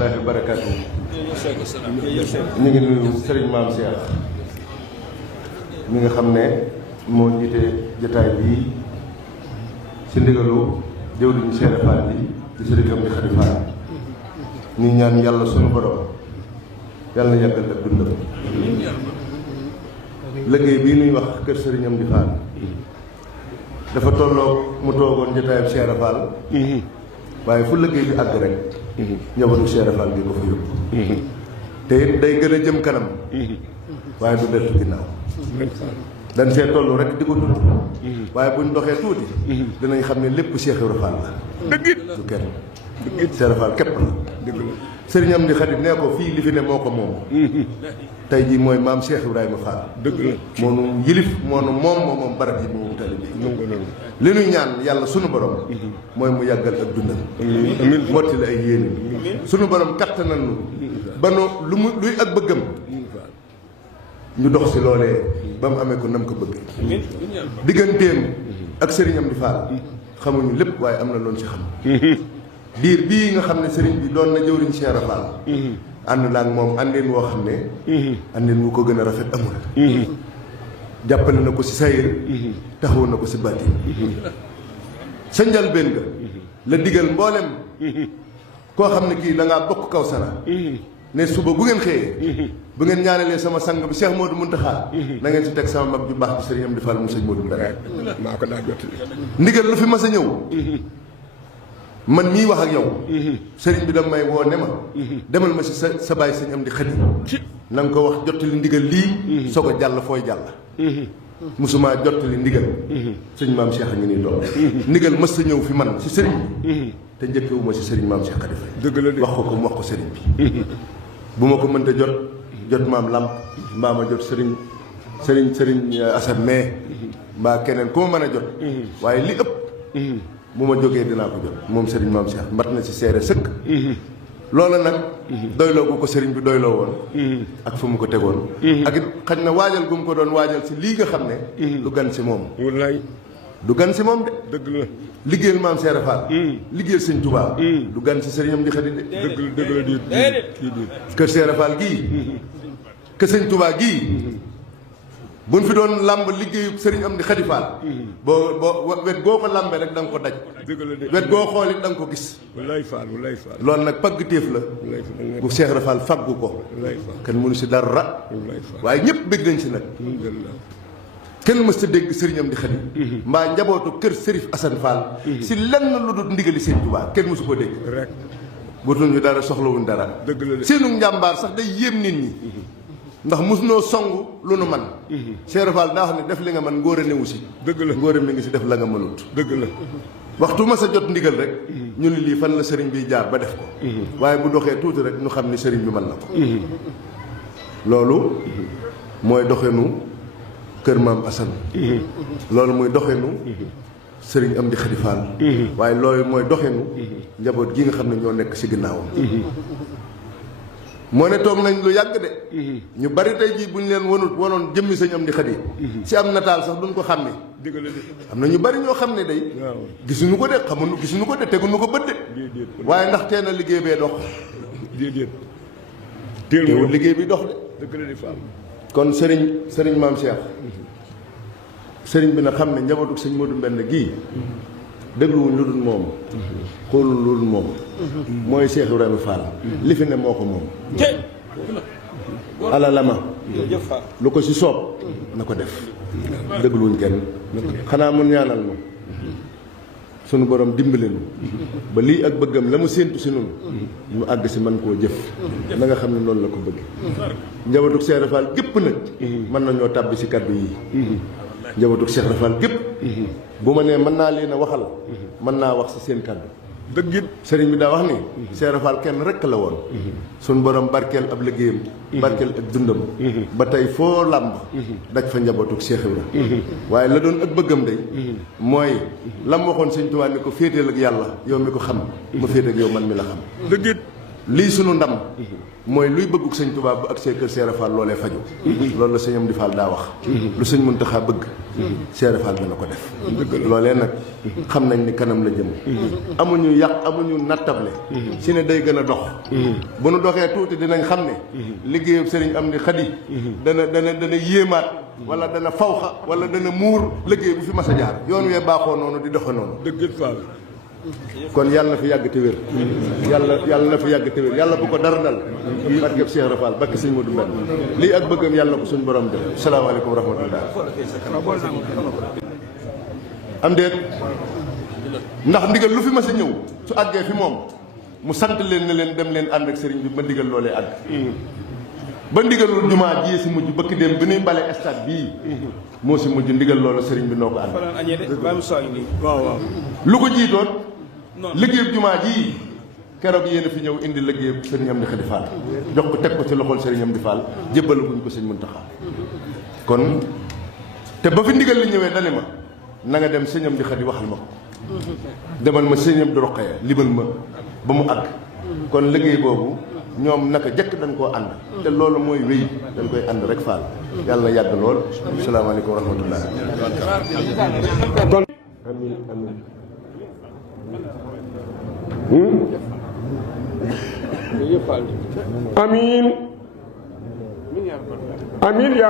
rahmatullahi wa barakaatu. ñu ngi nuyu Serigne Mame Cheikh mi nga xam ne moo jiite jotaay bii ci ndigalu jëwriñu Cheikh Fall bi di Serigne Amdi Khady Fall. ñu ñaan yàlla sunu borom yàlla na yàggal ak dundam. liggéey bii nuy wax kër Serigne Amdi Fall dafa tolloo mu toogoon jotaayam Cheikh Fall. waaye fu liggéey bi àgg rek njabootu Cheikh Fall bi ko fa yóbbu. te it day gën a jëm kanam. waaye du deltu ginnaaw. dañ see toll rek di ko dund. waaye buñ doxee tuuti. dinañ xam ne lépp Cheikh Fall la. dëgg du kenn. Cheikh Fall képp la. Serigne Amdi Khady nee ko fii li fi ne moo ko moom. tey jii mooy maam Cheikh Ibrahima Fall. dëgg la moo nu yilif moo nu moom barab yi moomu tali bi. li nuy ñaan yàlla sunu borom. mooy mu yàggal ak dundal. amiin motti la ay yéene. sunu borom kattanal nu ba nu luy ak bëggam. ñu dox si loolee ba mu amee ko nam ko bëgg. digganteem ak Serigne Amdi Fall xamuñu lépp waaye am na loolu ci xam. diir bii nga xam ne Serigne bi doon na jëwriñ Cheikh Fall. ànd naa ak moom àndeen woo xam ne. àndeen wu ko gën a rafet amul. jàppale na ko si sayir. taxaw na ko si bàtti. sa njëlbéen nga. la digal mboolem. koo xam ne kii da ngaa bokk kaw sara. ne suba bu ngeen xëyee. bu ngeen ñaanalee sama sang bi Cheikh Modou Mountakha. na ngeen si teg sama mag ju baax bi Serigne Amdi Fall mu sëñ Modou Mbène. maa ko daa jot. ndigal lu fi mas a ñëw. man mii wax ak yow. sëriñ bi dama may woo ne ma. demal ma si sa baay sëñ Amdi Khady. na nga ko wax jottali ndigal lii. soog a jàll fooy jàll. musuma jottali ndigal. sëñ Mame Cheikh a ngi nii toog. ndigal mës sa ñëw fi man si sëriñ bi. te njëkkewuma si sëriñ Mame Cheikh Khady Faye. dëgg la de wax ko mu wax ko sëriñ bi. bu ma ko mënta jot maam Lamp mbaa ma jot sëriñ Assane mais mbaa keneen ku ma mën a jot. waaye li ëpp. bu ma jógee dinaa ko jot moom Serigne Mame Cheikh mat na ci seere sëkk. loola nag. doyloo gu ko Serigne bi doyloo woon. ak fu mu ko tegoon. ak it xañ na waajal gu mu ko doon waajal ci lii nga xam ne. du gan si moom. wallaay du gan si moom de. dëgg la liggéeyal Maam Cheikh Fall. liggéeyal Sëñ Touba. du gan si Serigne Amdi Khady de. dëgg la di kër Cheikh Fall gii. kër Sëñ Touba gii. buñ fi doon làmb liggéeyu Serigne Amdi Khady Fall. boo wet goo ko làmbee rek da nga ko daj. dëgg la de wet goo xool it da nga ko gis. wallaay Fall. loolu nag pagg téef la. bu Cheikh Fall faggu ko. kenn mënu si dara. waaye ñëpp bëgg nañ si nag. kenn mës ta dégg Serigne Amdi Khady. mbaa njabootu kër Serif Assane Fall. si lenn lu dul ndigali Sëñ Tuubaa kenn mësu ko dégg. rek butuñu dara soxlawuñ dara. dëgg la de seenu njàmbaar sax day yéem nit ñi. ndax mos noo song lu nu man Cheikh Fall daa wax ne def li nga man ngóor a newu si. dëgg la ngóor a mi ngi si def la nga mënut. dëgg la waxtu ma sa jot ndigal rek. ñu ni lii fan la sëriñ bi jaar ba def ko. waaye bu doxee tuuti rek ñu xam ni sëriñ bi mën na ko. loolu mooy doxenu kër Maam Assane. loolu mooy doxenu sëriñ Amdi Khady Fall. waaye loolu mooy doxenu njaboot gi nga xam ne ñoo nekk si ginnaawam. moo ne toog nañ lu yàgg de. ñu bari tey jii bu ñu leen wanoon jëmmi sëñ Amdi Khady. si am nataal sax duñ ko xam ne. am na ñu bari ñoo xam ne day. gisuñu ko de gisuñu ko de teguñu ko bët de. waaye ndax teel a liggéey bee dox. teewul liggéey bi dox de. kon sëriñ Mame Cheikh. sëriñ bi na xam ne njabootu sëñ Modou Mbène gii. dégluwuñ lu dul moom. xoolul lu dul moom. mooy Cheikh Ibrahima Fall. li fi ne moo ko moom. alalama. lu ko si soob na ko def. dégluwuñ kenn. xanaa mun ñaanal ma. sunu borom dimbali nu ba lii ak bëggam la mu séentu si nun ñu àgg si man koo jëf. na nga xam ne noonu la ko bëgg. njabootu Cheikh Fall gépp nag. mën nañoo tàbbi si kaddu yi. njabootu Cheikh Fall gépp. bu ma nee mën naa leen a waxal. mën naa wax si seen kàddu. dëgg it sëriñ bi daa wax ni. Cheikh Fall kenn rekk la woon. suñ borom barkeel ab liggéeyam. barkeel ak dundam. ba tey foo làmb. daj fa njabootu Cheikh Ibra. waaye la doon ak bëggam day. mooy lam waxoon Sëñ Tuubaa ni ko féeteel ak yàlla yow mi ko xam. ma féete ak yow man mi la xam. dëgg it lii sunu ndam mooy luy bëgguk sëñ Tuubaa bu ak see kër Seera Fall loolee faju loolu la sëñ Amdi Fall daa wax lu sëñ Muntaxa bëgg Seera Fall dana ko def loolee nag xam nañ ni kanam la jëm amuñu yàq amuñu nattable si ne day gën a dox bu nu doxee tuuti dinañ xam ne liggéeyam sëriñ Amdi Xadi dana yéemaat wala dana fawxa wala dana muur liggéey bu fi mas a jaar yoon wee baaxoo noonu di doxe noonu dëgg Fall kon yàlla na fi yàgg te wér yàlla na fi yàgg te wér yàlla bu ko dara dal barkeb Cheikh Rafal barke sëñ Modou Mbène lii ak bëggam yàlla na ko suñu borom def salaamaaleykum wa rahmatullah am déet ndax ndigal lu fi mas a ñëw su àggee fi moom mu sant leen ne leen dem leen ànd ak sëriñ bi ba ndigal loolee àgg ba ndigalul jumaa ji si mujj bëkk dem bi nuy bale stade bii moo si mujj ndigal loolu sëriñ bi noo ko ànd lu ko jiitoon liggéeyub jumaa ji keroog yéen a fi ñëw indi liggéeyub sëriñ Amdi Xadi Fall jox ko teg ko ci loxol sëriñ Amdi Fall jébbalu guñ ko sëñ Muntaxa kon te ba fi ndigal li ñëwee dane ma na nga dem sëñ Amdi Xadi waxal ma ko demal ma sëñ Amdi Roqaya limal ma ba mu àgg kon liggéey boobu ñoom naka jëkk dañ koo ànd te loolu mooy wéy dañ koy ànd rek Fall yàlla na yàgg lool asalaamaaleykum wa rahmatullah amin amin amin amin ya